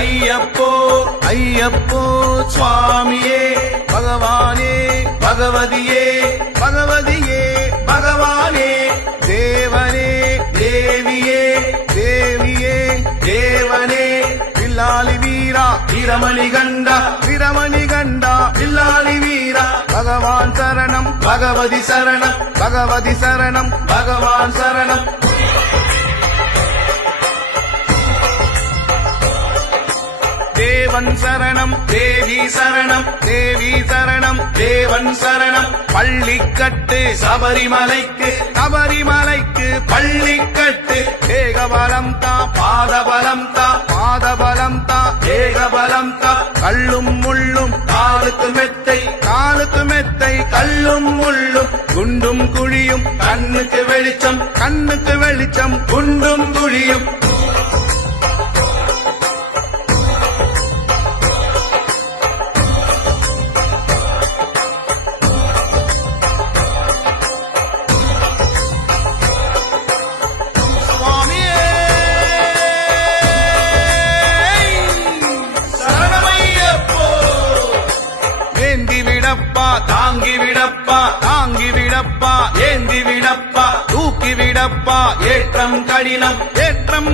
ஐயப்போ ஐயப்போ சுவாமியே பகவானே பகவதியே பகவதியே பகவானே தேவனே தேவியே தேவியே தேவனே பில்லாளி வீரா வீரமணி கண்டா வீரமணி கண்டா பில்லாளி வீரா பகவான் சரணம் பகவதி சரணம் பகவதி சரணம் பகவான் சரணம் தேவன் சரணம் தேவி சரணம் தேவி சரணம் தேவன் சரணம் பள்ளிக்கட்டு சபரிமலைக்கு சபரிமலைக்கு பள்ளிக்கட்டு தேகபலம் தா பாதபலம் தா பாதபலம் தா தேகபலம் தா கல்லும் முள்ளும் காலுக்கு மெத்தை காலுக்கு மெத்தை கல்லும் முள்ளும் குண்டும் குழியும் கண்ணுக்கு வெளிச்சம் கண்ணுக்கு வெளிச்சம் குண்டும் குழியும் தாங்கி விடப்பா தாங்கி விடப்பா ஏந்தி விடப்பா தூக்கி விடப்பா ஏற்றம்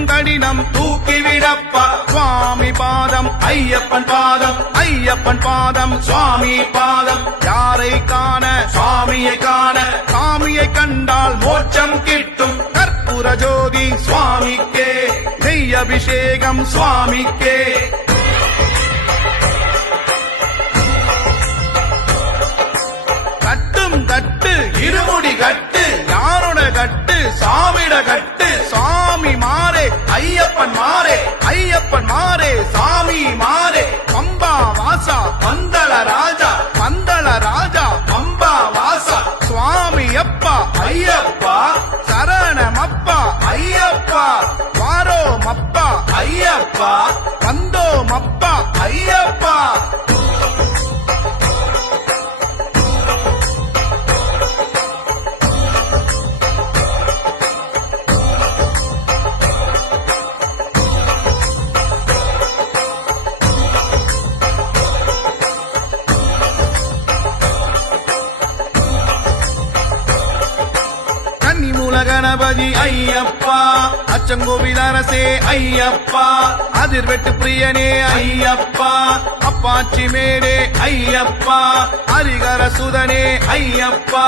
கடினம் தூக்கி விடப்பா சுவாமி பாதம் ஐயப்பன் பாதம் ஐயப்பன் பாதம் சுவாமி பாதம் யாரை காண சுவாமியை காண சுவாமியை கண்டால் மோட்சம் கிட்டும் கற்பூர ஜோதி சுவாமிக்கே நெய் அபிஷேகம் சுவாமிக்கே கட்டு இருமுடி கட்டு யாரோட கட்டு சாமிட கட்டு சாமி மாறே ஐயப்பன் மாறே ஐயப்பன் மாறே சாமி மாறே பம்பா வாசா பந்தள ராஜா பம்பா வாசா சுவாமி அப்பா ஐயப்பா சரணமப்பா ஐயப்பா வாரோ மப்பா ஐயப்பா வந்தோ மப்பா ஐயப்பா கணபதி ஐயப்பா அச்சங்கோவில் அரசே ஐயப்பா அதிர்வெட்டு பிரியனே ஐயப்பா அப்பாச்சி மேடே ஐயப்பா ஹரிகர சுதனே ஐயப்பா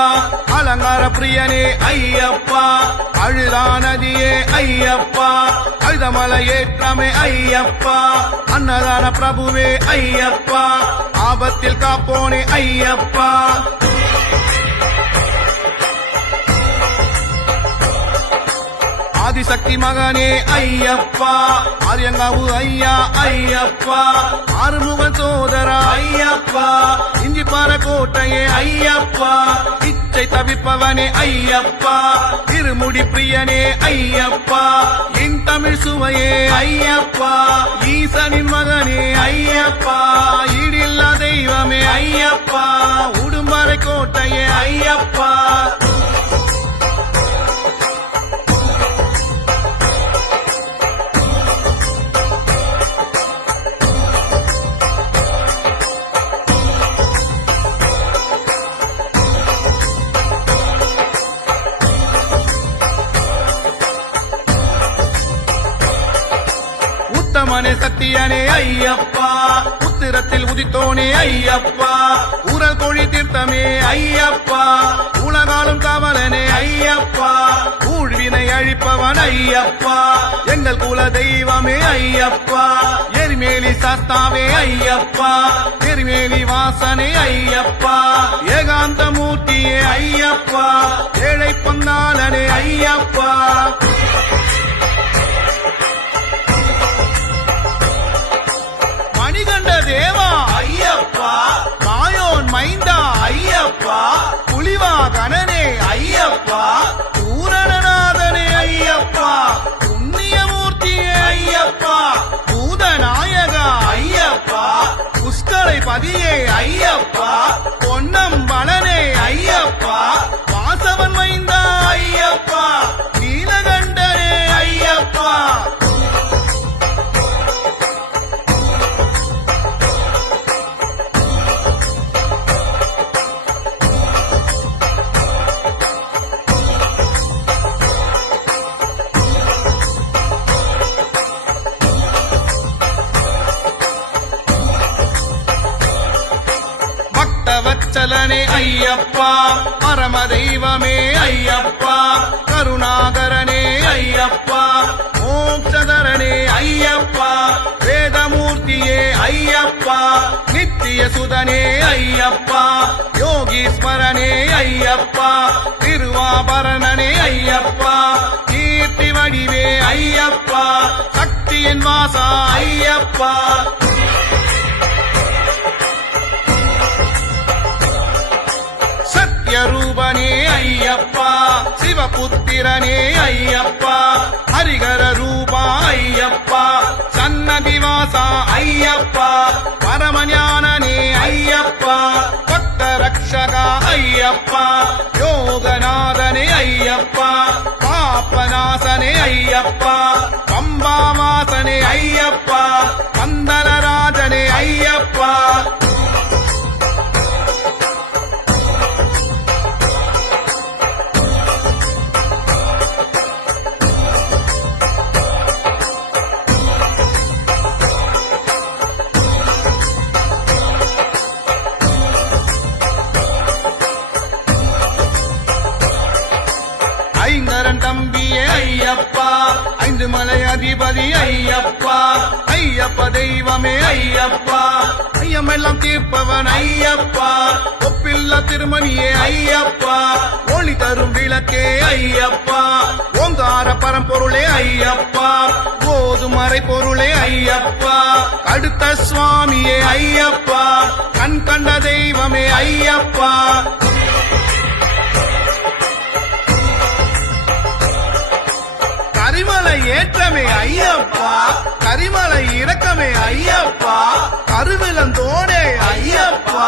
அலங்கார பிரியனே ஐயப்பா அழுதா நதியே ஐயப்பா அழுதமலை ஏற்றமே ஐயப்பா அன்னதான பிரபுவே ஐயப்பா ஆபத்தில் காப்போனே ஐயப்பா ஆதிசக்தி மகனே ஐயப்பா ஆரியங்காவு ஐயா ஐயப்பா ஆறுமுக சோதரா ஐயப்பா இஞ்சிப்பாற கோட்டையே ஐயப்பா இச்சை தவிப்பவனே ஐயப்பா திருமுடி பிரியனே ஐயப்பா என் தமிழ் சுவையே ஐயப்பா ஈசனின் மகனே ஐயப்பா ஈடில்லா தெய்வமே ஐயப்பா உடும்பறை கோட்டையே ஐயப்பா உத்தமனே சத்தியனே ஐயப்பா உத்திரத்தில் உதித்தோனே ஐயப்பா ஊரல் கோழி தீர்த்தமே ஐயப்பா உலகாலும் காவலனே ஐயப்பா ஊழ்வினை அழிப்பவன் ஐயப்பா எங்கள் குல தெய்வமே ஐயப்பா எரிமேலி சாஸ்தாவே ஐயப்பா எரிமேலி வாசனே ஐயப்பா ஏகாந்த மூர்த்தியே ஐயப்பா ஏழை பொன்னாளனே ஐயப்பா மணிகண்ட தேவா ஐயப்பா மாயோன் மைந்தா ஐயப்பா புலிவா கணனே ஐயப்பா பூரணநாதனே ஐயப்பா புண்ணியமூர்த்தியே ஐயப்பா பூதநாயகா ஐயப்பா புஷ்கலை பதியே ஐயப்பா பொன்னம்பலனே ஐயப்பா வாசவன் மைந்தா ஐயப்பா நீலகண்டனே ஐயப்பா பக்தவச்சலனே ஐயப்பா, பரம தெய்வமே ஐயப்பா, கருணாகரனே ஐயப்பா, மோட்சதரனே ஐயப்பா, வேதமூர்த்தியே ஐயப்பா, நித்திய சுதனே ஐயப்பா, யோகீஸ்வரனே ஐயப்பா, திருவாபரணனே ஐயப்பா, கீர்த்தி வடிவே ஐயப்பா, சக்தியின் வாசா ஐயப்பா, சத்யரூபனே ஐயப்பா, சிவபுத்திரனே ஐயப்பா, ஹரிகர ரூபா ஐயப்பா, சன்னதிவாசா ஐயப்பா, பரமஞானனே ஐயப்பா, பக்த ரக்ஷகா ஐயப்பா, யோகநாதனே ஐயப்பா, பாப்பநாசனே ஐயப்பா, பம்பாவாசனே ஐயப்பா, மந்தனராஜனே ஐயப்பா, ஐங்கரன் தம்பியே ஐயப்பா, ஐந்து மலை அதிபதி ஐயப்பா, ஐயப்ப தெய்வமே ஐயப்பா, ஐயமெல்லாம் தீர்ப்பவன் ஐயப்பா, ஒப்பில்ல திருமணியே ஐயப்பா, ஒளி தரும் விளக்கே ஐயப்பா, ஓங்கார பரம்பொருளே ஐயப்பா, ஓதுமறை பொருளே ஐயப்பா, அடுத்த சுவாமியே ஐயப்பா, கண் கண்ட தெய்வமே ஐயப்பா, கரிமலை ஏற்றமே ஐயப்பா, கரிமலை இறக்கமே ஐயப்பா, கருவிலந்தோடே ஐயப்பா,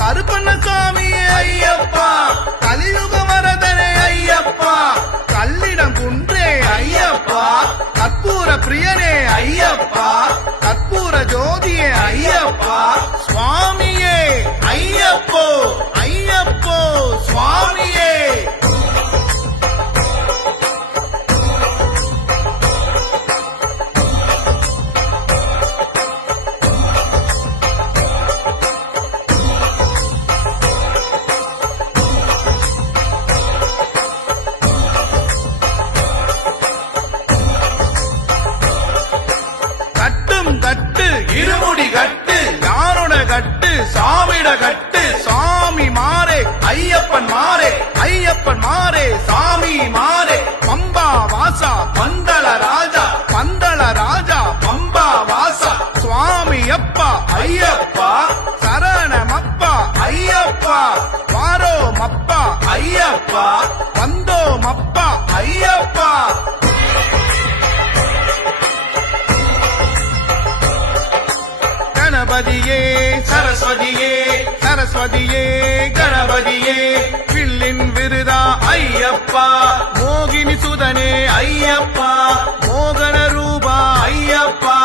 கருப்பண்ணசாமியே ஐயப்பா, கலியுக வரதனே ஐயப்பா, கல்லிடம் குன்றே ஐயப்பா, கற்பூர பிரியனே ஐயப்பா, கற்பூர ஜோதியே ஐயப்பா, சுவாமியே ஐயப்போ ஐயப்போ சுவாமியே, இருமுடி கட்டு யாரோட கட்டு சாமிட கட்டு, சாமி மாறே ஐயப்பன் மாறே, ஐயப்பன் மாறே சாமி மாறே, பம்பா வாசா பந்தள ராஜா, பந்தள ராஜா பம்பா வாசா, சுவாமி அப்பா ஐயப்பா, சரணமப்பா ஐயப்பா, வாரோமப்பா ஐயப்பா, வந்தோமப்பா ஐயப்பா, கணபதியே சரஸ்வதியே, சரஸ்வதியே கணபதியே, வில்லின் விருதா ஐயப்பா, மோகினி சுதனே ஐயப்பா, மோகன ரூபா ஐயப்பா,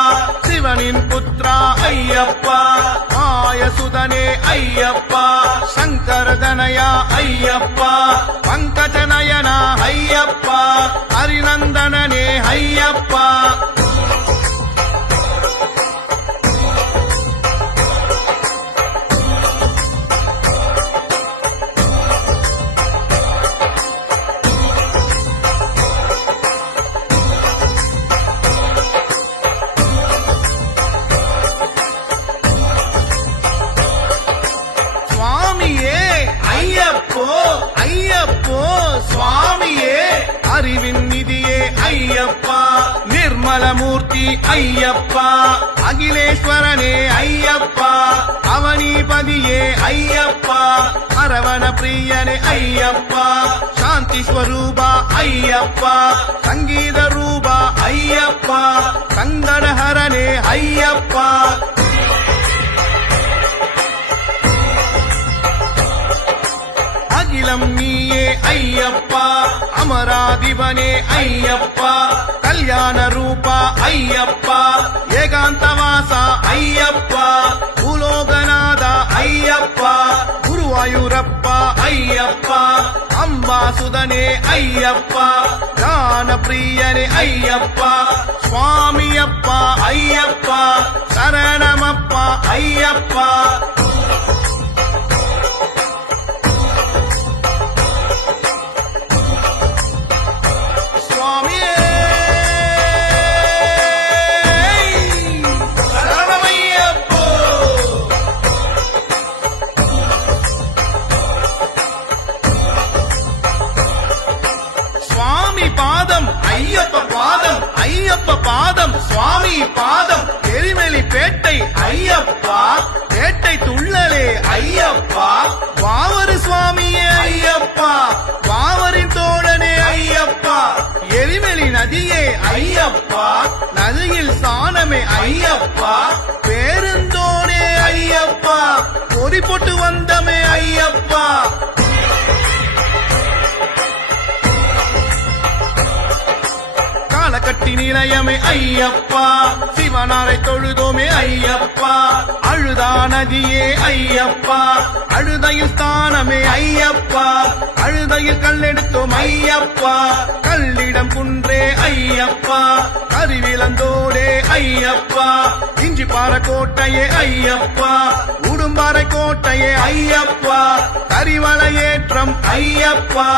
சிவனின் புத்ரா ஐயப்பா, ஆயசுதனே ஐயப்பா, சங்கரதனயா ஐயப்பா, பங்கஜநயனா ஐயப்பா, ஹரிநந்தனனே ஐயப்பா, ஐயப்போ சுவாமியே, அறிவின் நிதியே ஐயப்பா, நிர்மலமூர்த்தி ஐயப்பா, அகிலேஸ்வரனே ஐயப்பா, அவனிபதியே ஐயப்பா, அரவண பிரியனே ஐயப்பா, சாந்தி ஸ்வரூபா ஐயப்பா, சங்கீத ரூபா ஐயப்பா, சங்கடஹரனே ஐயப்பா, அகிலம் நீயே ஐயப்பா, அமராதிபனே ஐயப்பா, கல்யாண ரூபா ஐயப்பா, ஏகாந்தவாசா ஐயப்பா, பூலோகநாதா ஐயப்பா, குருவாயூரப்பா ஐயப்பா, அம்பாசுதனே ஐயப்பா, ஞான பிரியனே ஐயப்பா, சுவாமியப்பா ஐயப்பா, சரணமப்பா ஐயப்பா, சுவாமி பாதம் எரிமெலி பேட்டை ஐயப்பா பேட்டை துள்ளலே ஐயப்பா வாவரு சுவாமியே ஐயப்பா வாவரின் தோழனே ஐயப்பா எரிமெலி நதியே ஐயப்பா நதியில் சாணமே ஐயப்பா பேருந்தோனே ஐயப்பா பொறி போட்டு வந்தமே ஐயப்பா கட்டி நிலையமே ஐயப்பா சிவனாரை தொழுதோமே ஐயப்பா அழுதா நதியே ஐயப்பா அழுதையில் ஸ்தானமே ஐயப்பா அழுதையில் கல்லெடுத்தோம் ஐயப்பா கல்லிடம் குன்றே ஐயப்பா கரிவிலந்தோடே ஐயப்பா இஞ்சி பாற கோட்டையே ஐயப்பா உடும்பாறை கோட்டையே ஐயப்பா கரிவலையேற்றம் ஐயப்பா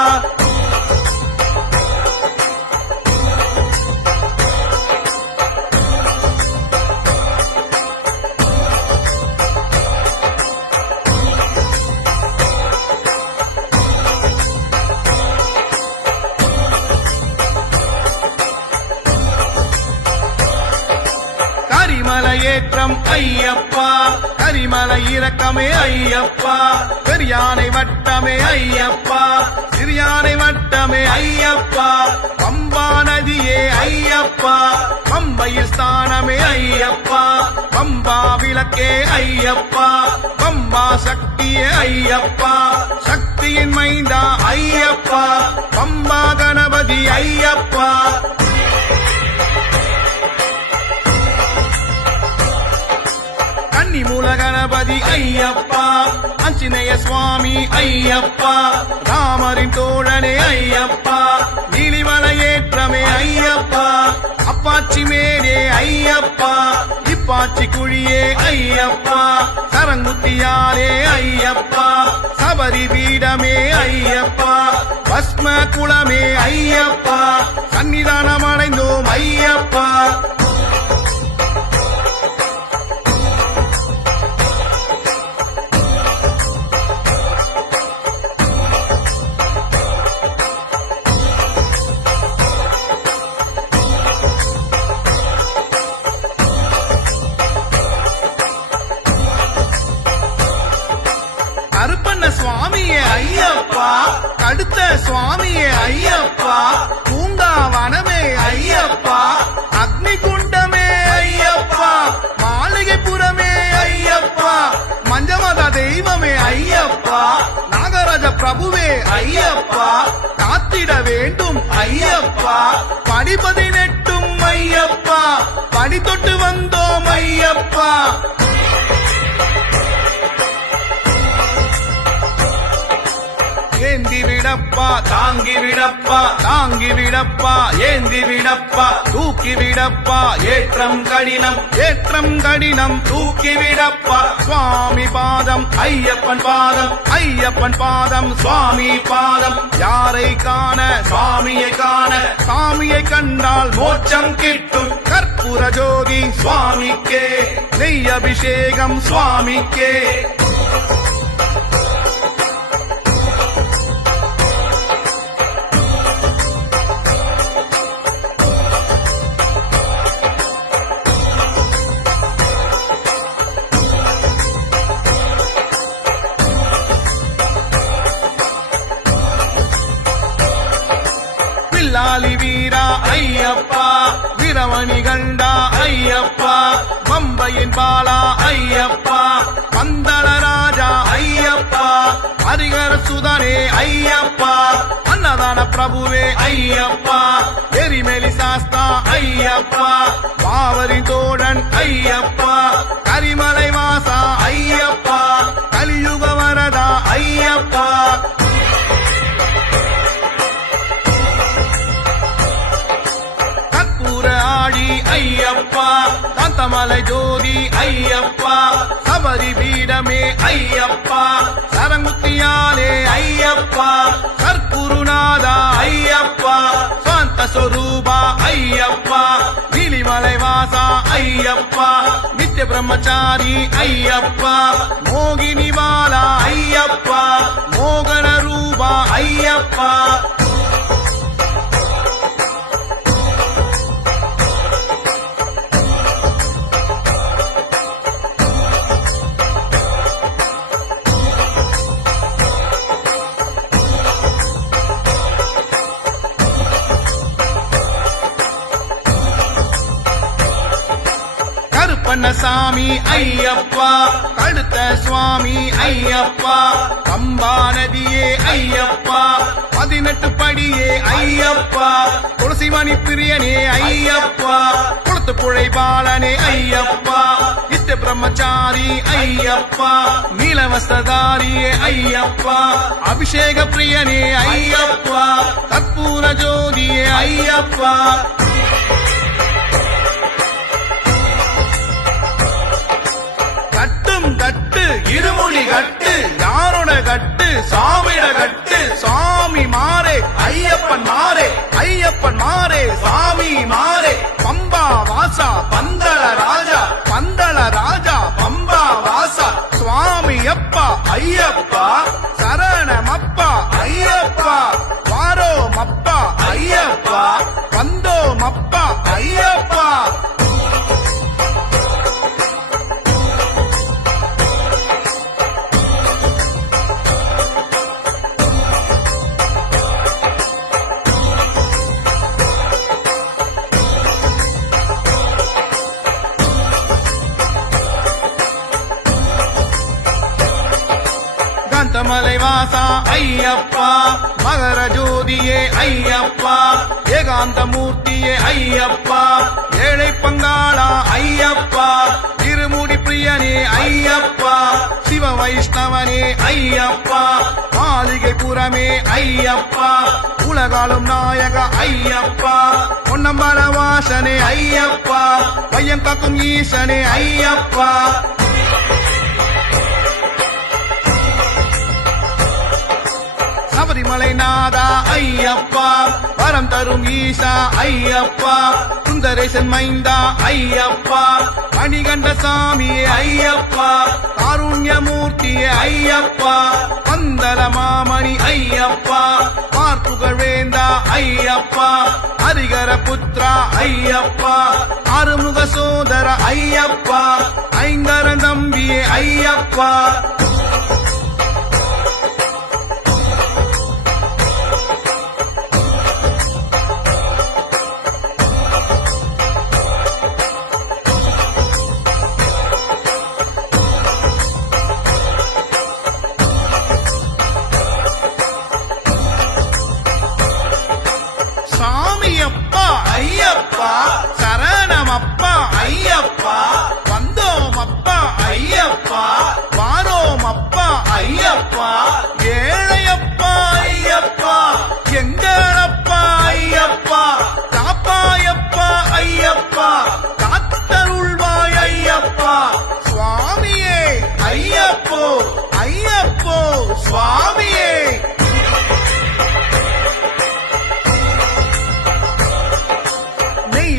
கரிமலையேற்றம் ஐயப்பா கரிமலை இறக்கமே ஐயப்பா பெரியானை வட்டமே ஐயப்பா சிறியானை வட்டமே ஐயப்பா பம்பா நதியே ஐயப்பா பம்பையில் ஸ்தானமே ஐயப்பா பம்பா விளக்கே ஐயப்பா பம்பா சக்தியே ஐயப்பா சக்தியின் மைந்தா ஐயப்பா பம்பா கணபதி ஐயப்பா மூல கணபதி ஐயப்பா ஆஞ்சநேய சுவாமி ஐயப்பா ராமரின் தோழனே ஐயப்பா நீலிமலையேற்றமே ஐயப்பா அப்பாச்சி மேடே ஐயப்பா இப்பாச்சி குழியே ஐயப்பா சரங்குத்தியாரே ஐயப்பா சபரி பீடமே ஐயப்பா பஸ்ம குளமே ஐயப்பா சன்னிதானம் அடைந்தோம் ஐயப்பா சுவாமியே ஐயப்பா கடுத்த சுவாமியே ஐயப்பா பூங்காவனமே ஐயப்பா அக்னி குண்டமே ஐயப்பா மாளிகைப்புறமே ஐயப்பா மஞ்சமத தெய்வமே ஐயப்பா நாகராஜ பிரபுவே ஐயப்பா காத்திட வேண்டும் ஐயப்பா படி 18 ஐயப்பா படி தொட்டு வந்தோம் ஐயப்பா ஏந்தி விடப்பா தாங்கி விடப்பா தாங்கி விடப்பா ஏந்தி விடப்பா தூக்கி விடப்பா ஏற்றம் கடினம் தூக்கி விடப்பா சுவாமி பாதம் ஐயப்பன் பாதம் ஐயப்பன் பாதம் சுவாமி பாதம் யாரை காண சுவாமியை காண சாமியை கண்டால் மோட்சம் கிட்டும் கற்பூர ஜோதி சுவாமிக்கே நெய் அபிஷேகம் சுவாமிக்கே வில்லாலி வீரா ஐயப்பா வீரவணி கண்டா ஐயப்பா பம்பையின் பாலா ஐயப்பா பந்தள ராஜா ஐயப்பா ஹரிகர சுதனே ஐயப்பா அன்னதான பிரபுவே ஐயப்பா எரிமெலி சாஸ்தா ஐயப்பா பாவரி தோழன் ஐயப்பா கரிமலை வாசா ஐயப்பா கலியுக வரதா ஐயப்பா ஐயப்பா காந்தமலை ஜோதி ஐயப்பா சபரி பீடமே ஐயப்பா சரங்குத்தியாலே ஐயப்பா கற்புருநாதா ஐயப்பா சாந்த ஸ்வரூபா ஐயப்பா நீலிமலை வாசா ஐயப்பா நித்திய பிரம்மச்சாரி ஐயப்பா மோகினி பாலா ஐயப்பா மோகன ரூபா ஐயப்பா கருப்பண்ணசாமி ஐயப்பா, கழுத்த சுவாமி ஐயப்பா, பம்பா நதியே ஐயப்பா, 18 படியே ஐயப்பா, துளசிமணி பிரியனே ஐயப்பா, குளத்து புழை பாலனே ஐயப்பா, நித்திய பிரம்மச்சாரி ஐயப்பா, நீலவஸ்திரதாரியே ஐயப்பா, அபிஷேக பிரியனே ஐயப்பா, கற்பூர ஜோதியே ஐயப்பா. கட்டும் கட்டு இருமுடி கட்டு, யாரோட கட்டு சாமிட கட்டு, சாமி மாறே ஐயப்பன் மாறே, ஐயப்பன் மாறே சாமி மாறே, பம்பா வாசா பந்தள ராஜா, பந்தள ராஜா பம்பா வாசா, சுவாமி அப்பா ஐயப்பா, சரணமப்பா ஐயப்பா, வாரோமப்பா ஐயப்பா, வந்தோமப்பா ஐயப்பா. மலைவாசா ஐயப்பா, மகர ஜோதியே ஐயப்பா, ஏகாந்த மூர்த்தியே ஐயப்பா, ஏழை பங்காளா ஐயப்பா, திருமுடி பிரியனே ஐயப்பா, சிவ வைஷ்ணவனே ஐயப்பா, மாளிகை புறமே ஐயப்பா, உலகாலும் நாயக ஐயப்பா, பொன்னம்பல வாசனே ஐயப்பா, பையங்காக்கும் ஈசனே ஐயப்பா. சபரிமலை நாதா ஐயப்பா, வரம் தரும் ஈசா ஐயப்பா, சுந்தரேசன் மைந்தா ஐயப்பா, மணிகண்ட சாமியே ஐயப்பா, காருண்யமூர்த்தியே ஐயப்பா, பந்தல மாமணி ஐயப்பா, பார்ப்புகழ் வேந்தா ஐயப்பா, ஹரிகர புத்ரா ஐயப்பா, ஆறுமுக சோதர ஐயப்பா, ஐங்கர தம்பியே ஐயப்பா. ஐயப்பா, சரணமப்பா ஐயப்பா, வந்தோமப்பா ஐயப்பா, வாரோமப்பா ஐயப்பா, ஏழையப்பா ஐயப்பா, எங்களப்பா ஐயப்பா, காப்பாயப்பா ஐயப்பா, காத்தருள்வாய் ஐயப்பா, சுவாமியே ஐயப்போ ஐயப்போ சுவாமியே.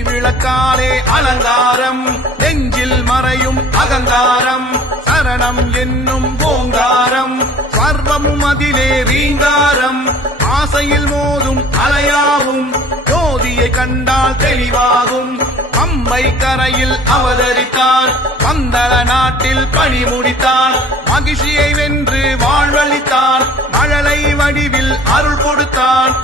விளக்காலே அலங்காரம், நெஞ்சில் மறையும் அகங்காரம், சரணம் என்னும் ஓங்காரம், சர்வமும் அதிலே ரீங்காரம், ஆசையில் மோதும் அலையாகும், ஜோதியை கண்டால் தெளிவாகும், பம்பை கரையில் அவதரித்தான், பந்தள நாட்டில் பணி முடித்தான், மகிழ்ச்சியை வென்று வாழ்வளித்தான், மழலை வடிவில் அருள் கொடுத்தான்.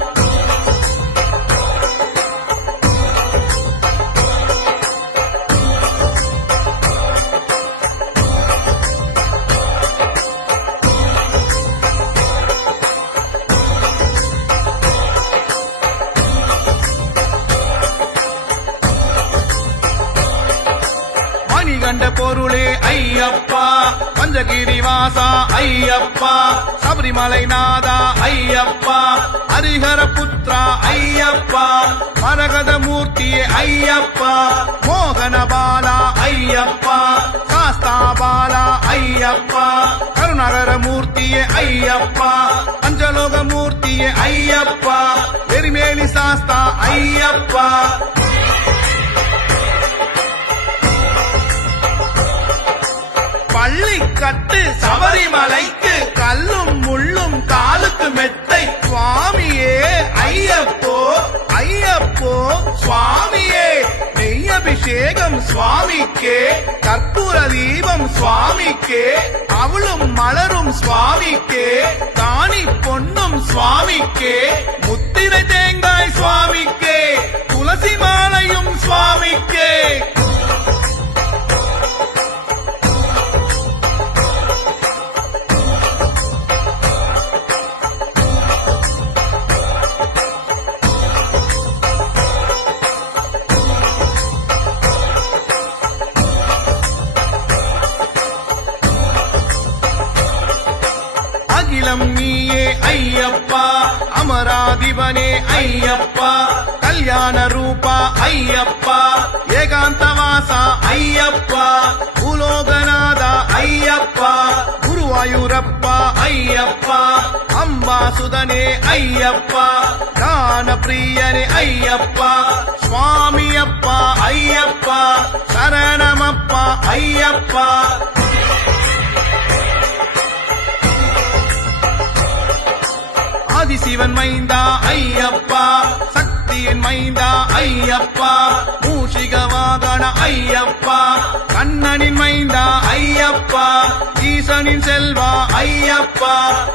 கண்ட பொருளே ஐயப்பா, பஞ்சகிரி வாசா ஐயப்பா, சபரிமலை நாதா ஐயப்பா, ஹரிஹர புத்ரா ஐயப்பா, மரகத மூர்த்தியே ஐயப்பா, மோகன பாலா ஐயப்பா, சாஸ்தா பாலா ஐயப்பா, கருணாகர மூர்த்தியே ஐயப்பா, பஞ்சலோக மூர்த்தியே ஐயப்பா, எரிமேலி சாஸ்தா ஐயப்பா. பள்ளிக்கட்டு சபரிமலைக்கு கல்லும் முள்ளும் காலுக்கு மெத்தை, சுவாமியே ஐயப்போ ஐயப்போ சுவாமியே, நெய்யபிஷேகம் சுவாமிக்கே, கற்பூர தீபம் சுவாமிக்கே, அவளும் மலரும் சுவாமிக்கே, தானி பொன்னும் சுவாமிக்கே, முத்திரை தேங்காய் சுவாமிக்கே, துளசி மாலையும் சுவாமிக்கே. ஐயப்பா அமராதிபனே ஐயப்பா கல்யாண ரூபா ஐயப்பா ஏகாந்தவாசா ஐயப்பா பூலோகநாதா ஐயப்பா குருவாயூரப்பா ஐயப்பா அம்பாசுதனே ஐயப்பா ஞான பிரியனே ஐயப்பா சுவாமியப்பா ஐயப்பா சரணமப்பா ஐயப்பா ஆதிசிவன் மைந்தா ஐயப்பா சக்தியின் மைந்தா ஐயப்பா மூஷிக வாகன ஐயப்பா கண்ணனின் மைந்தா ஐயப்பா ஈசனின் செல்வா ஐயப்பா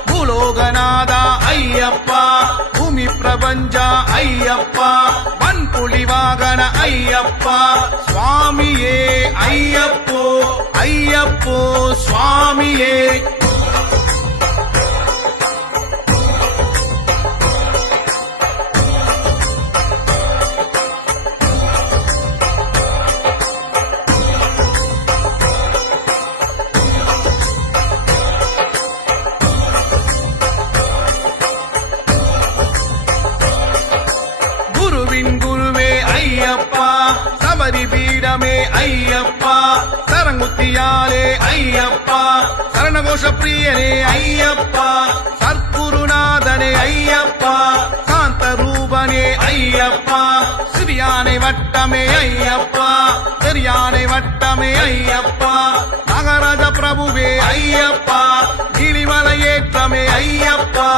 பூலோகநாதா ஐயப்பா பூமி பிரபஞ்சா ஐயப்பா வன்புலி வாகன ஐயப்பா சுவாமியே ஐயப்போ ஐயப்போ சுவாமியே சபரி பீடமே ஐயப்பா சரங்குத்தியாலே ஐயப்பா சரணகோஷ பிரியனே ஐயப்பா சத்குருநாதனே ஐயப்பா சாந்த ரூபனே ஐயப்பா சிறியானை வட்டமே ஐயப்பா பெரியானை வட்டமே ஐயப்பா நாகராஜ பிரபுவே ஐயப்பா கிரிமலை ஏற்றமே ஐயப்பா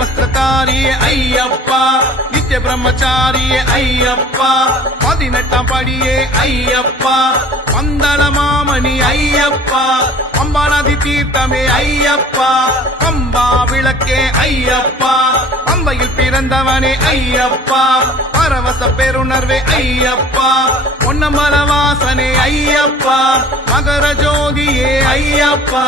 வஸ்திரதாரியே ஐயப்பா நித்திய பிரம்மச்சாரியே ஐயப்பா 18ஆம் படியே ஐயப்பா பந்தள மாமணி ஐயப்பா பம்பாநதி தீர்த்தமே ஐயப்பா பம்பா விளக்கே ஐயப்பா பம்பையில் பிறந்தவனே ஐயப்பா பரவச பெருணர்வே ஐயப்பா பொன்னம்பல வாசனே ஐயப்பா மகர ஜோதியே ஐயப்பா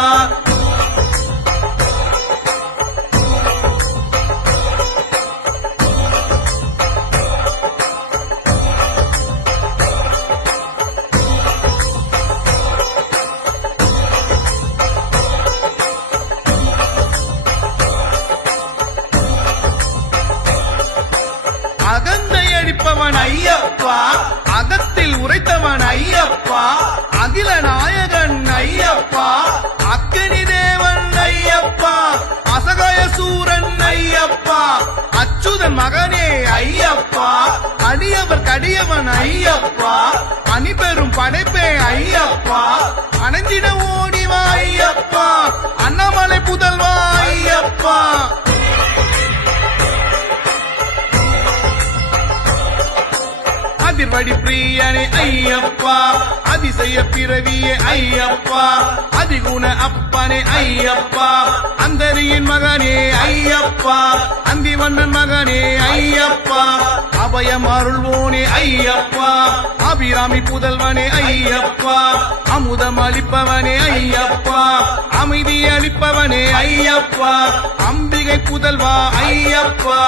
அகந்தை அடிப்பவன் ஐயப்பா அகத்தில் உரைத்தவன் ஐயப்பா அகில நாயகன் ஐயப்பா அக்கினி தேவன் ஐயப்பா அசகாய சூரன் ஐயப்பா அச்சுதன் மகனே ஐயப்பா அடியவர் கடியவன் ஐயப்பா அணிபெரும் படைப்பே ஐயப்பா அணைஞ்சிட ஓடிவா ஐயப்பா அண்ணாமலை புதல்வா ஐயப்பா அதிர்வடி பிரியனே ஐயப்பா அதிசய பிறவியே ஐயப்பா அதிகுண அப்பனே ஐயப்பா அந்தரியின் மகனே ஐயப்பா அந்திவண்ணன் மகனே ஐயப்பா அபயம் அருள்வோனே ஐயப்பா அபிராமி புதல்வனே ஐயப்பா அமுதம் அளிப்பவனே ஐயப்பா அமைதி அளிப்பவனே ஐயப்பா அம்பிகை புதல்வா ஐயப்பா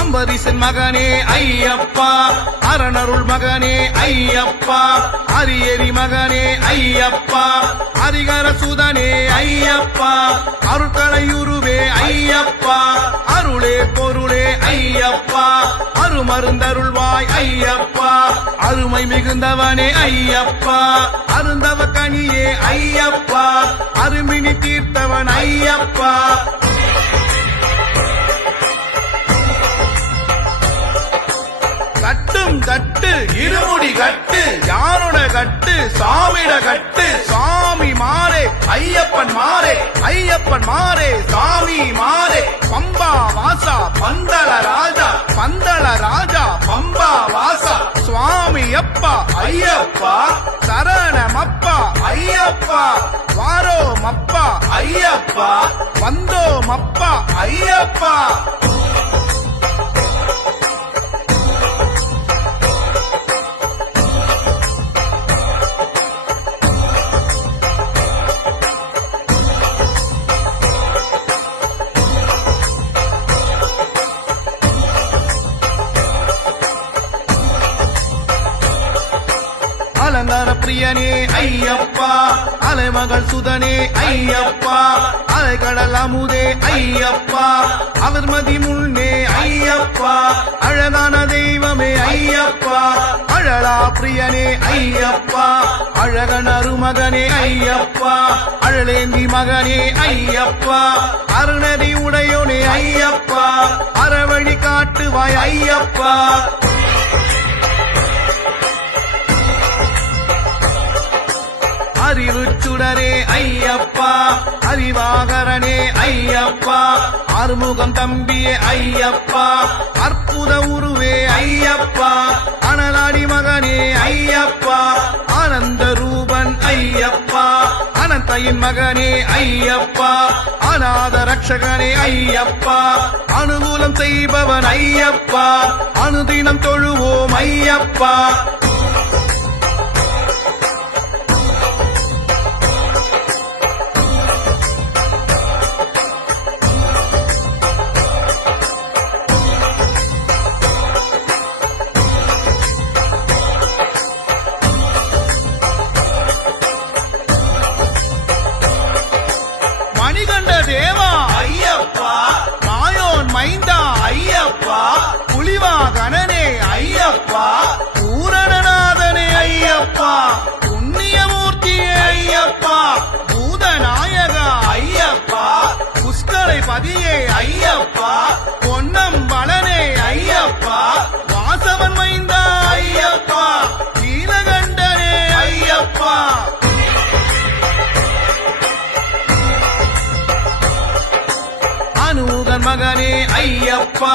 அம்பரீசன் மகனே ஐயப்பா அரணருள் மகனே ஐயப்பா அரியரி மகனே ஐயப்பா ஹரிகர சுதனே ஐயப்பா அருட்கலையுருவே ஐயப்பா அருளே பொருளே ஐயப்பா அருமருந்தருள்வாய் ஐயப்பா அருமை மிகுந்தவனே ஐயப்பா அருந்தவ கனியே ஐயப்பா அருமினி தீர்த்தவன் ஐயப்பா கட்டும் கட்டு இருமுடி கட்டு யாரோட கட்டு சாமிட கட்டு சாமி மாறே ஐயப்பன் மாறே ஐயப்பன் மாறே சாமி மாறே பம்பா வாசா பந்தள ராஜா பந்தள ராஜா பம்பா வாசா சுவாமி அப்பா ஐயப்பா சரணமப்பா ஐயப்பா வாரோமப்பா ஐயப்பா வந்தோமப்பா ஐயப்பா பிரியனே ஐயப்பா அலைமகள் சுதனே ஐயப்பா அலைக்கடல் அமுதே ஐயப்பா அவர்மதி முன்னே ஐயப்பா அழகான தெய்வமே ஐயப்பா அழலா பிரியனே ஐயப்பா அழகன் அருமகனே ஐயப்பா அழலேந்தி மகனே ஐயப்பா அருணதி உடையோனே ஐயப்பா அறவழி காட்டுவாய் ஐயப்பா அறிவுச்சுடரே ஐயப்பா அறிவாகரனே ஐயப்பா ஆறுமுகம் தம்பியே ஐயப்பா அற்புத உருவே ஐயப்பா அனலாடி மகனே ஐயப்பா ஆனந்த ரூபன் ஐயப்பா அனந்தையின் மகனே ஐயப்பா அநாத ரட்சகனே ஐயப்பா அனுகூலம் செய்பவன் ஐயப்பா அனுதினம் தொழுவோம் ஐயப்பா மணிகண்ட தேவா ஐயப்பா மாயோன் மைந்தா ஐயப்பா புலிவா கணனே ஐயப்பா பூரணநாதனே ஐயப்பா புண்ணியமூர்த்தியே ஐயப்பா பூதநாயக ஐயப்பா புஷ்கரை பதியே ஐயப்பா பொன்னம் பலனே ஐயப்பா வாசவன் மைந்தா ஐயப்பா நீலகண்டனே ஐயப்பா அனூதன் மகனே ஐயப்பா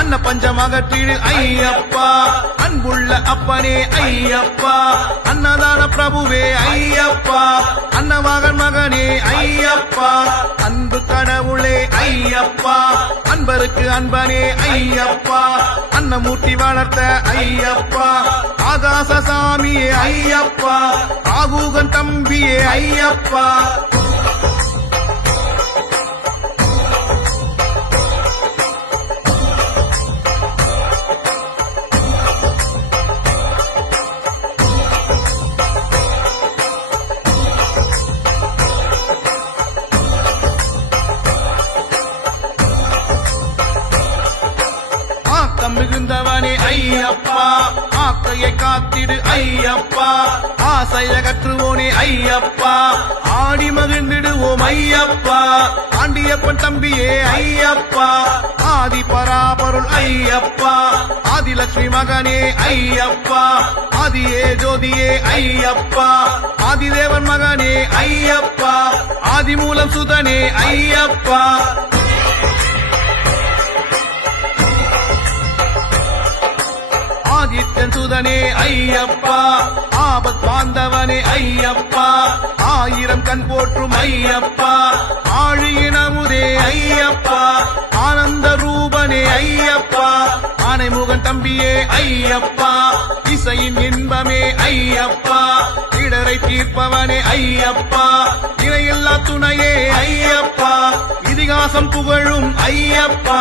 அன்ன பஞ்சமகற்றிடு ஐயப்பா அன்புள்ள அப்பனே ஐயப்பா அன்னதான பிரபுவே ஐயப்பா அன்னமகன் மகனே ஐயப்பா அன்பு கடவுளே ஐயப்பா அன்பருக்கு அன்பனே ஐயப்பா அன்னமூர்த்தி வளர்த்த ஐயப்பா ஆகாசசாமியே ஐயப்பா ஆகூகன் தம்பியே ஐயப்பா மிகுந்தவனே ஐயப்பா ஆக்கையை காத்திடு ஐயப்பா ஆசையகற்றுவோனே ஐயப்பா ஆடி மகிழ்ந்திடுவோம் ஐயப்பா ஆண்டியப்பன் தம்பியே ஐயப்பா ஆதி பராபருள் ஐயப்பா ஆதிலட்சுமி மகனே ஐயப்பா ஆதியே ஜோதியே ஐயப்பா ஆதிதேவன் மகனே ஐயப்பா ஆதிமூலம் சுதனே ஐயப்பா ஆதித்தன் சுதனே ஐயப்பா ஆபத் பாந்தவனே ஐயப்பா ஆயிரம் கண் போற்றும் ஐயப்பா ஆழியினமுதே ஐயப்பா ஆனந்த ரூபனே ஐயப்பா ஆனைமுகன் தம்பியே ஐயப்பா இசையின் இன்பமே ஐயப்பா இடரை தீர்ப்பவனே ஐயப்பா இணையில்லா துணையே ஐயப்பா இதிகாசம் புகழும் ஐயப்பா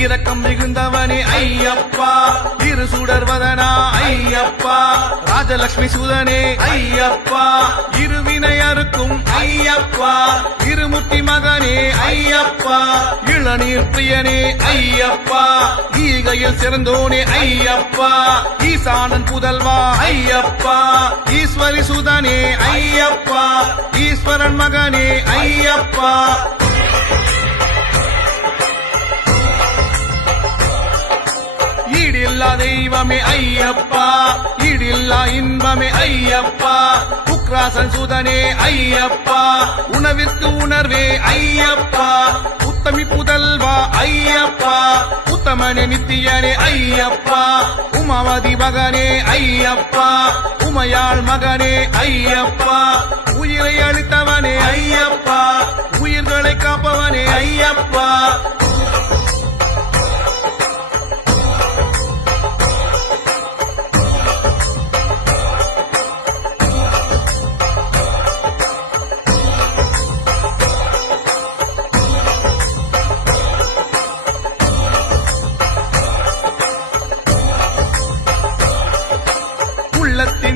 இரக்கம் மிகுந்தவனே ஐயப்பா இரு சுடர்வதனா ஐயப்பா ராஜலட்சுமி சுதனே ஐயப்பா இருவினை அறுக்கும் ஐயப்பா இருமுத்தி மகனே ஐயப்பா இளநீர் பிரியனே ஐயப்பா ஈகையில் சிறந்தோனே ஐயப்பா ஈசானன் புதல்வா ஐயப்பா ஈஸ்வரி சுதனே ஐயப்பா ஈஸ்வரன் மகனே ஐயப்பா ஈடில்லா தெய்வமே ஐயப்பா ஈடில்லா இன்பமே ஐயப்பா உக்ராசன் சுதனே ஐயப்பா உணவிற்கு உணர்வே ஐயப்பா உத்தமி புதல்வா ஐயப்பா உத்தமனே நித்தியனே ஐயப்பா உமாவதி மகனே ஐயப்பா உமையாள் மகனே ஐயப்பா உயிரை அளித்தவனே ஐயப்பா உயிர்களை காப்பவனே ஐயப்பா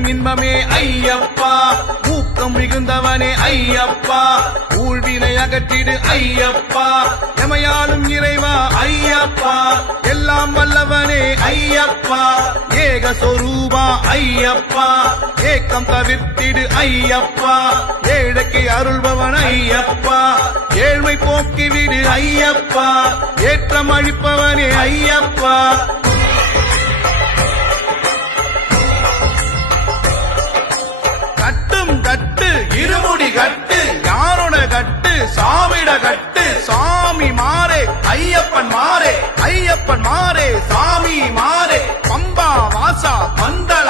தரும் இன்பமே ஐயப்பா ஊக்கம் மிகுந்தவனே ஐயப்பா ஊழ்வினை அகற்றிடு ஐயப்பா எமையாளும் இறைவா ஐயப்பா எல்லாம் வல்லவனே ஐயப்பா ஏக சொரூபா ஐயப்பா ஏக்கம் தவிர்த்திடு ஐயப்பா ஏழைக்கு அருள்பவன் ஐயப்பா ஏழ்மை போக்கிவிடு ஐயப்பா ஏற்றம் அளிப்பவனே ஐயப்பா கட்டும் கட்டு இருமுடி கட்டு யாரோட கட்டு சாமிட கட்டு சாமி மாறே ஐயப்பன் மாறே ஐயப்பன் மாறே சாமி மாறே பம்பா வாசா பந்தள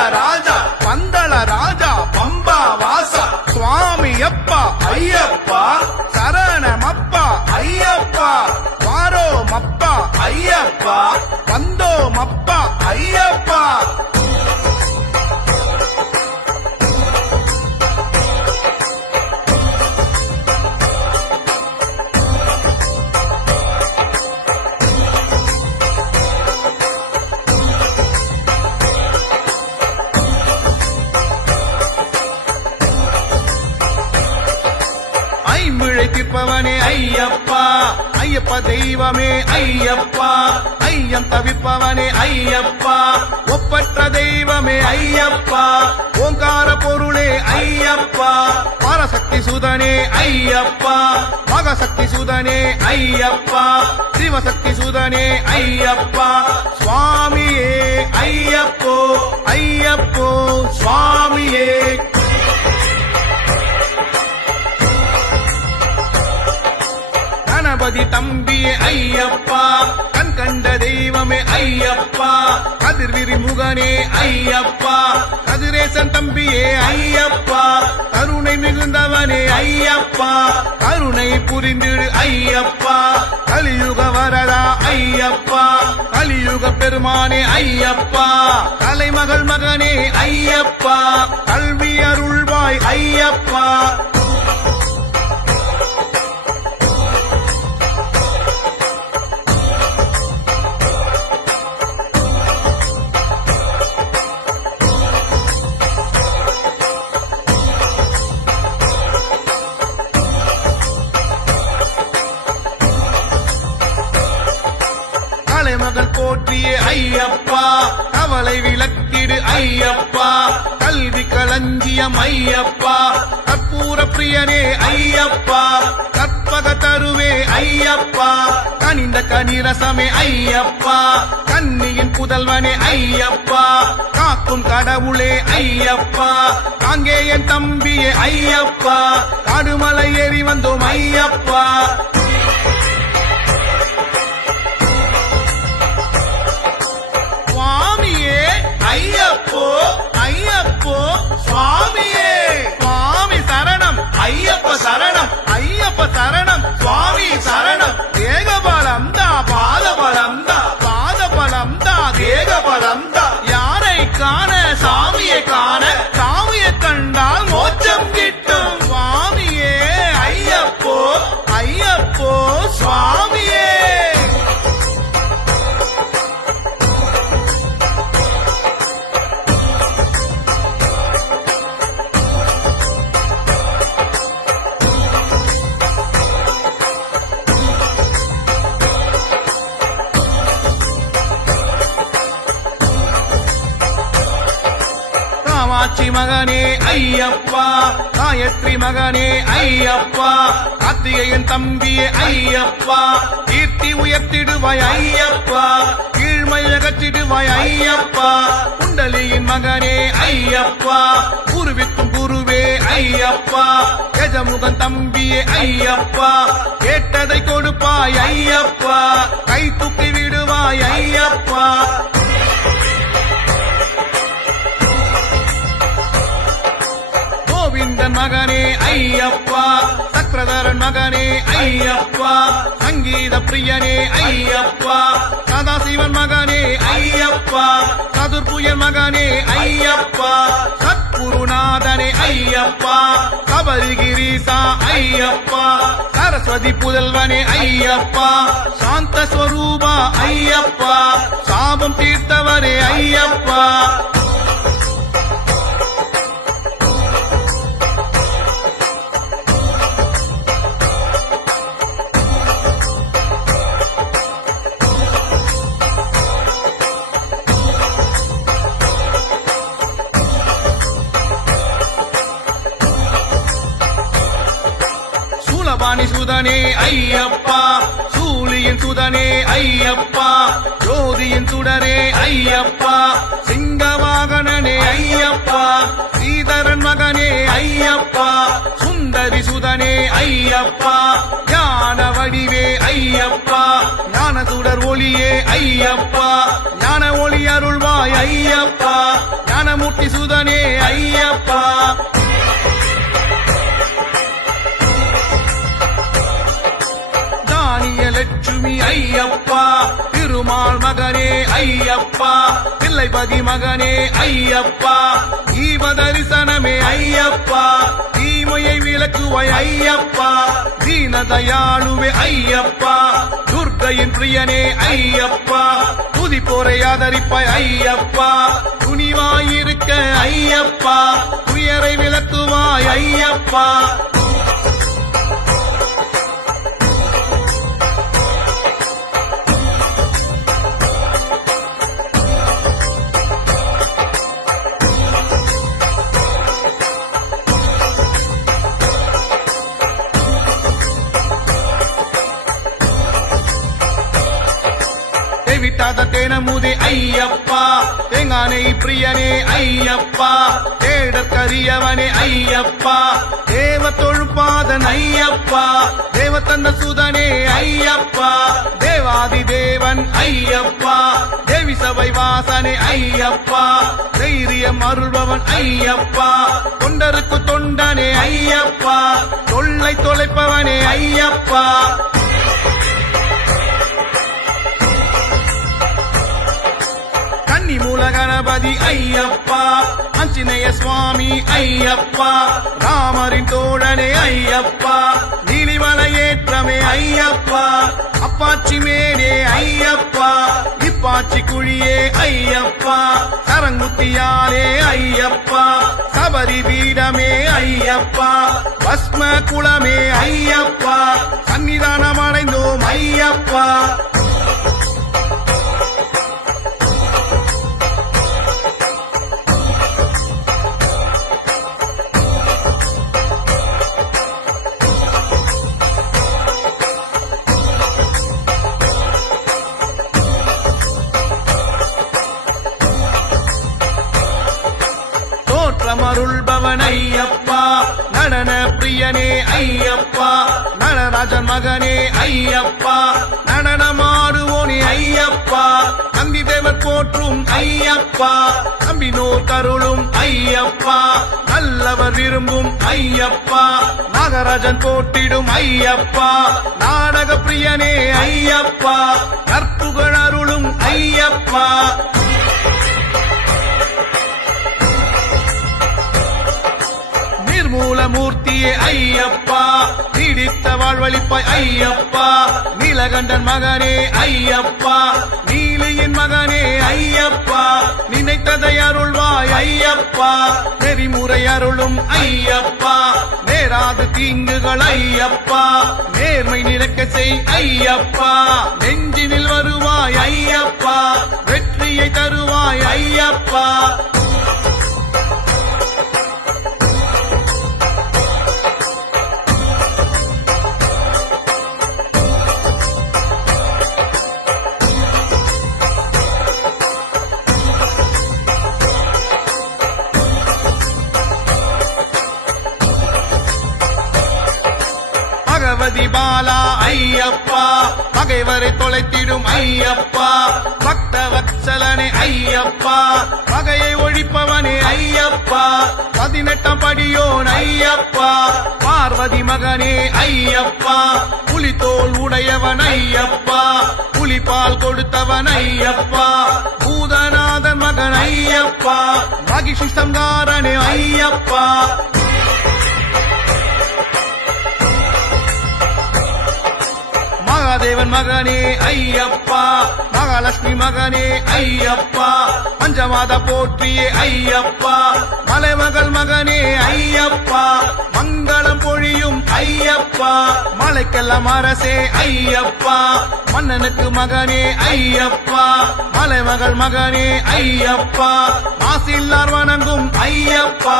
ராஜா பம்பா வாசா சுவாமி அப்பா ஐயப்பா சரணமப்பா ஐயப்பா வாரோ மப்பா ஐயப்பா வந்தோ மப்பா ஐயப்பா ஐம்பிழைத்திப்பவனே ஐயப்பா ஐயப்ப தெய்வமே ஐயப்பா ஐயம் தவிப்பவனே ஐயப்பா ஒப்பற்ற தெய்வமே ஐயப்பா ஓங்கார பொருளே ஐயப்பா பரசக்தி சுதனே ஐயப்பா மகசக்தி சுதனே ஐயப்பா சிவசக்தி சுதனே ஐயப்பா சுவாமியே ஐயப்போ ஐயப்போ சுவாமியே கணபதி தம்பியே ஐயப்பா கண் கண்ட தெய்வமே ஐயப்பா கதிர்விரி முகனே ஐயப்பா கதிரேசன் தம்பியே ஐயப்பா கருணை மிகுந்தவனே ஐயப்பா கருணை புரிந்திடு ஐயப்பா கலியுக வரதா ஐயப்பா கலியுக பெருமானே ஐயப்பா தலைமகள் மகனே ஐயப்பா கல்வி அருள்வாய் ஐயப்பா மகள் போற்றியே ஐயப்பா கவலை விளக்கிடு ஐயப்பா கல்வி களஞ்சியம் ஐயப்பா கற்பூர பிரியனே ஐயப்பா கற்பக தருவே ஐயப்பா கனிந்த கனிரசமே ஐயப்பா கன்னியின் புதல்வனே ஐயப்பா காக்கும் கடவுளே ஐயப்பா அங்கே என் தம்பியே ஐயப்பா கடுமலை ஏறி வந்தோம் ஐயப்பா ஐயப்போ ஐயப்போ சுவாமியே சுவாமி சரணம் ஐயப்ப சரணம் ஐயப்ப சரணம் சுவாமி சரணம் தேகபலம் தா பாதபலம் தா பாதபலம் தா தேகபலம் தா யாரை காண சாமியை காண சாமியை கண்டால் மோட்சம் கிட்டும் சுவாமியே ஐயப்போ ஐயப்போ சுவாமியே காமாட்சி மகனே ஐயப்பா காயத்ரி மகனே ஐயப்பா கார்த்திகேயன் தம்பியே ஐயப்பா கீர்த்தி உயர்த்திடுவாய் ஐயப்பா கீழ்மை அகற்றிடுவாய் ஐயப்பா குண்டலியின் மகனே ஐயப்பா குருவிக்கும் குருவே ஐயப்பா கஜமுகன் தம்பியே ஐயப்பா கேட்டதை கொடுப்பாய் ஐயப்பா கை தூக்கி விடுவாய் ஐயப்பா கோவிந்தன் மகனே ஐயப்பா சக்கரதரன் மகனே ஐயப்பா சங்கீத பிரியனே ஐயப்பா சதாசிவன் மகனே ஐயப்பா சதுர்புயன் மகனே ஐயப்பா சத்குருநாதனே ஐயப்பா கபரிகிரீசா ஐயப்பா சரஸ்வதி புதல்வனே ஐயப்பா சாந்த ஸ்வரூபா ஐயப்பா சாபம் தீர்த்தவரே ஐயப்பா பவானி சுதனே ஐயப்பா, சூழியின் சுதனே ஐயப்பா, ஜோதியின் சுடரே ஐயப்பா, சிங்கவாகனனே ஐயப்பா, ஸ்ரீதரன் மகனே ஐயப்பா, சுந்தரி சுதனே ஐயப்பா, ஞான வடிவே ஐயப்பா, ஞான சுடர் ஒளியே ஐயப்பா, ஞான ஒளி அருள்வாய் ஐயப்பா, ஞானமூர்த்தி சுதனே ஐயப்பா. லட்சுமி ஐயப்பா, திருமால் மகனே ஐயப்பா, பிள்ளைபதி மகனே ஐயப்பா, ஈவ தரிசனமே ஐயப்பா, தீமையை விளக்குவாய் ஐயப்பா, தீனதயாளுவே ஐயப்பா, துர்க்கையின் பிரியனே ஐயப்பா, துதிப்போரை ஆதரிப்பாய் ஐயப்பா, துணிவாயிருக்க ஐயப்பா, துயரை விளக்குவாய் ஐயப்பா. விட்டாத தேனமுதே ஐயப்பா, தேங்கானை பிரியனே ஐயப்பா, தேடற்கரியவனே ஐயப்பா, தேவ தொழுப்பாதன் ஐயப்பா, தேவத்தந்த சுதனே ஐயப்பா, தேவாதி தேவன் ஐயப்பா, தேவி சபை வாசனே ஐயப்பா, தைரியம் அருள்பவன் ஐயப்பா, தொண்டருக்கு தொண்டனே ஐயப்பா, தொல்லை தொலைப்பவனே ஐயப்பா. மூல கணபதி ஐயப்பா, ஆஞ்சநேய சுவாமி ஐயப்பா, ராமரின் தோழனே ஐயப்பா, நீலிமலையேற்றமே ஐயப்பா, அப்பாச்சி மேடே ஐயப்பா, இப்பாச்சி குழியே ஐயப்பா, சரங்குத்தியாலே ஐயப்பா, சபரி பீடமே ஐயப்பா, பஸ்ம குளமே ஐயப்பா, சன்னிதானம் அடைந்தோம் ஐயப்பா. அருள்பவன் ஐயப்பா, நடன பிரியனே ஐயப்பா, நடராஜன் மகனே ஐயப்பா, நடனமாடுவோனே ஐயப்பா, நந்தி தேவர் போற்றும் ஐயப்பா, நம்பினோர் கருளும் ஐயப்பா, நல்லவர் விரும்பும் ஐயப்பா, நாகராஜன் போட்டிடும் ஐயப்பா, நாடக பிரியனே ஐயப்பா, கற்புகள் அருளும் ஐயப்பா. மூலமூர்த்தியே ஐயப்பா, நீடித்த வாழ்வழிப்பாய் ஐயப்பா, நீலகண்டன் மகனே ஐயப்பா, நீலியின் மகனே ஐயப்பா, நினைத்ததை அருள்வாய் ஐயப்பா, நெறிமுறை அருளும் ஐயப்பா, நேராது தீங்குகள் ஐயப்பா, நேர்மை நிலைக்க செய் ஐயப்பா, நெஞ்சினில் வருவாய் ஐயப்பா, வெற்றியை தருவாய் ஐயப்பா. பகவதி பாலா ஐயப்பா, பகைவரை தொலைத்திடும் ஐயப்பா, பக்த வத்சலனே ஐயப்பா, பகையை ஒழிப்பவனே ஐயப்பா, 18 படியோன் ஐயப்பா, பார்வதி மகனே ஐயப்பா, புலித்தோல் உடையவன் ஐயப்பா, புலிபால் கொடுத்தவன் ஐயப்பா, பூதநாதன் மகன் ஐயப்பா, மகிஷி சங்காரனே ஐயப்பா. மகாதேவன் மகனே ஐயப்பா, மகாலட்சுமி மகனே ஐயப்பா, பஞ்சமாத போற்றியே ஐயப்பா, மலைமகள் மகனே ஐயப்பா, மங்களம் பொழியும் ஐயப்பா, மலைக்கெல்லாம் அரசே ஐயப்பா, மன்னனுக்கு மகனே ஐயப்பா, மலைமகள் மகனே ஐயப்பா, மாசில்லார் வணங்கும் ஐயப்பா,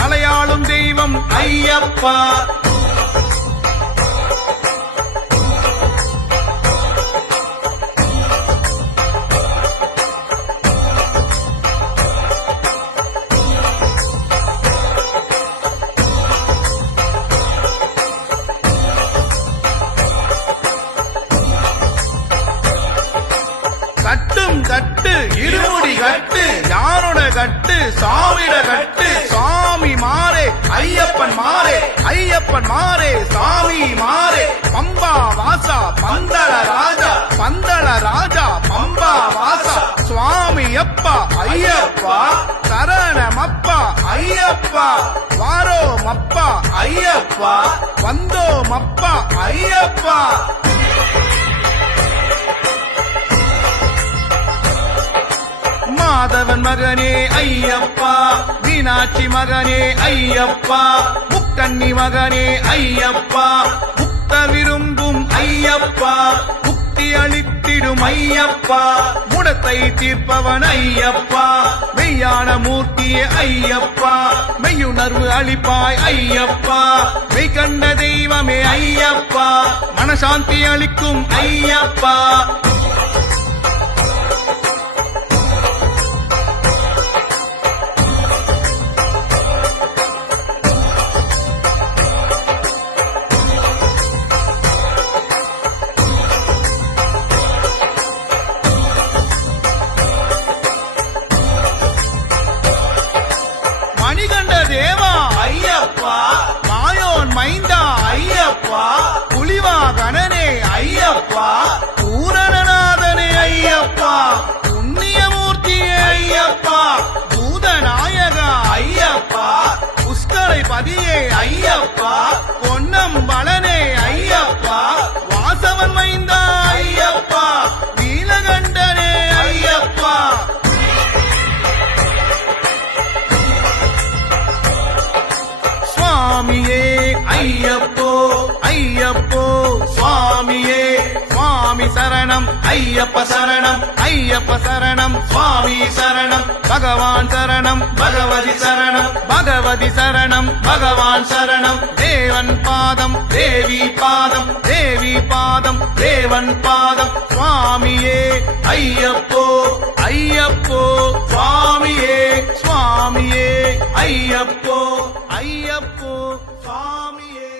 மலையாளும் தெய்வம் ஐயப்பா. சாமிட கட்டு சாமி மாறே ஐயப்பன் மாறே ஐயப்பன் மாறே சாமி மாறே பம்பா வாசா பந்தள ராஜா பந்தள ராஜா பம்பா வாசா சுவாமி அப்பா ஐயப்பா சரணமப்பா ஐயப்பா வாரோமப்பா ஐயப்பா வந்தோமப்பா ஐயப்பா மாதவன் மகனே ஐயப்பா மீனாட்சி மகனே ஐயப்பா முக்கண்ணி மகனே ஐயப்பா முக்த விரும்பும் ஐயப்பா முக்தி அளித்திடும் ஐயப்பா முடத்தை தீர்ப்பவன் ஐயப்பா மெய்யான மூர்த்தியே ஐயப்பா மெய்யுணர்வு அளிப்பாய் ஐயப்பா மெய் கண்ட தெய்வமே ஐயப்பா மனசாந்தி அளிக்கும் ஐயப்பா மணிகண்ட தேவா ஐயப்பா மாயோன் மைந்தா ஐயப்பா புலிவா கணனே ஐயப்பா பூரணநாதனே ஐயப்பா புண்ணியமூர்த்தியே ஐயப்பா பூதநாயகா ஐயப்பா புஷ்கலை பதியே ஐயப்பா பொன்னம்பலனே ஐயப்பா வாசவன் மைந்தா ஐயப்பா நீலகண்டனே ஐயப்பா சுவாமியே ஐயப்போ ஐயப்போ சுவாமியே சுவாமி சரணம் ஐயப்ப சரணம் ஐயப்ப சரணம் சுவாமி சரணம் பகவான் சரணம் பகவதி சரணம் பகவதி சரணம் பகவான் சரணம் தேவன் பாதம் தேவி பாதம் தேவி பாதம் தேவன் பாதம் சுவாமியே ஐயப்போ ஐயப்போ சுவாமியே சுவாமியே ஐயப்போ ஐயப்போ சுவாமியே